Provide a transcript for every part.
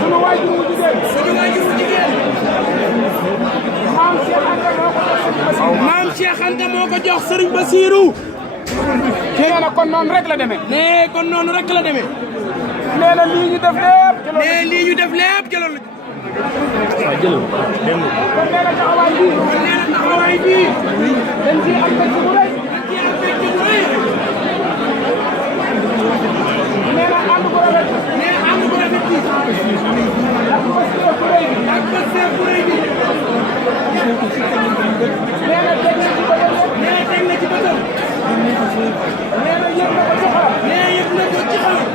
sunu waajur wu jigéen maam Cheikh Anta moo ko jox Serigne Bassirou. nee na kon noonu rek la demee. nee kon noonu rek la demee. nee na lii ñu def lépp. nee lii ñu def lépp jëloon la. waaw jëloon dégg nga. kon nee na taxawaay bii. kon nee na taxawaay bii. dañ ciy am mbégte bu rëy. dañ ciy am mbégte bu rëy. nee na ànd bu rafet. nee na ànd bu rafet bi. ak bësee bu rëy bi. ak bësee bu rëy bi. nee na teg na ci bëtam. nee na teg na ci bëtam. nee na yëg na ko ci xolam. nee na yëg na ko ci xolam.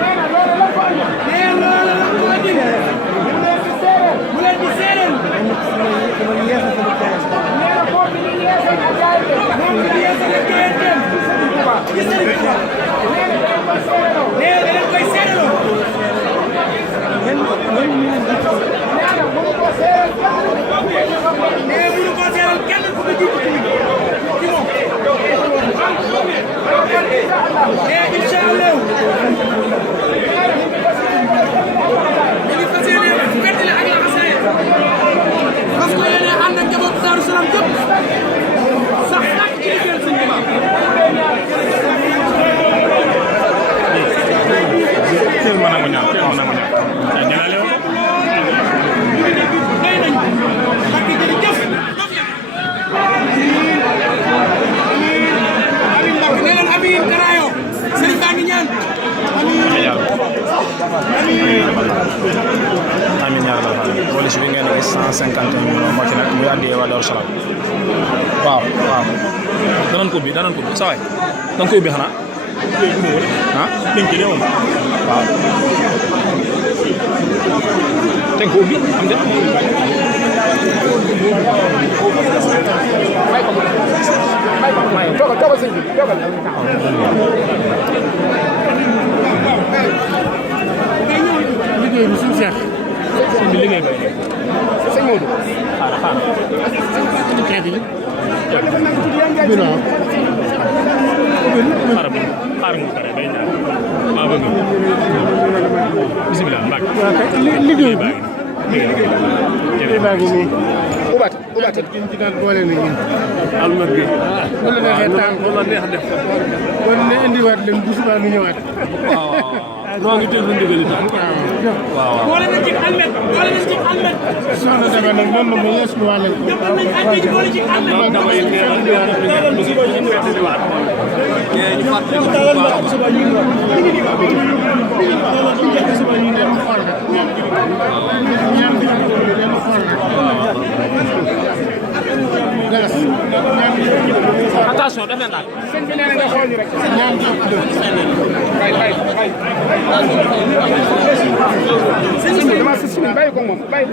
nee na loolu la ko andi. nee na loolu la ko andi. mu leen di séeréer. mu leen di séeréer. nee na boo fi ñu yeesal ak jaayante. boo fi ñu yeesal ak jaayante. gis nañu ko. nee na dañ koy séeréeroo. nee na dañ koy séeréeroo. nee na mënu ko séeréer kenn. nee na mënu ko séeréer kenn ku ko jiitu ci moom. nee incha allah. dañuy fas yéene fettali ak laxasaay. parce que yéen a ànd ak njabootu Daaru Salaam yëpp sax sàkk ci liggéeyal Sëñ Tuubaa. mën na ko ñaan mën na ko ñaan. amiin Karayo sëriñ baa ngi ñaan amiin yaa rabbal aalamiin police bi ngeen gis 150 millions moo ci nekk muy àddiyee waa Daaru Salaam waaw waaw danañ ko ubbi sa waay danañ ko ubbi xanaa ah denc ne woon waaw te ko ubbi am de toogal sëñ bi toogal liggéey bi suñu Cheikh sëñ bi liggéey ba sëñ Modou xaar xeet yi dafa nang tuuti yaa ngi jaay xaar mu kare day ñaan maa bëgg bismillah mbak liggéey baa ngi baa ngi nii ubaat ci daan boole na ñun almat bi bu la neexee tànn bu la neex def kon ne indiwaat leen bu subaa ñu ñëwaat waaw noo ngi déglu ndigal itam waaw boole na ci almet soxna dama nag moom ma yees lu wàlle damay neex bu suba ñu fekk di waat ñu fàttali attention def leen daal sëñ bi nee na nga xool ñu rek ñaan sëñ bi dama sës bàyyi ko moom bàyyi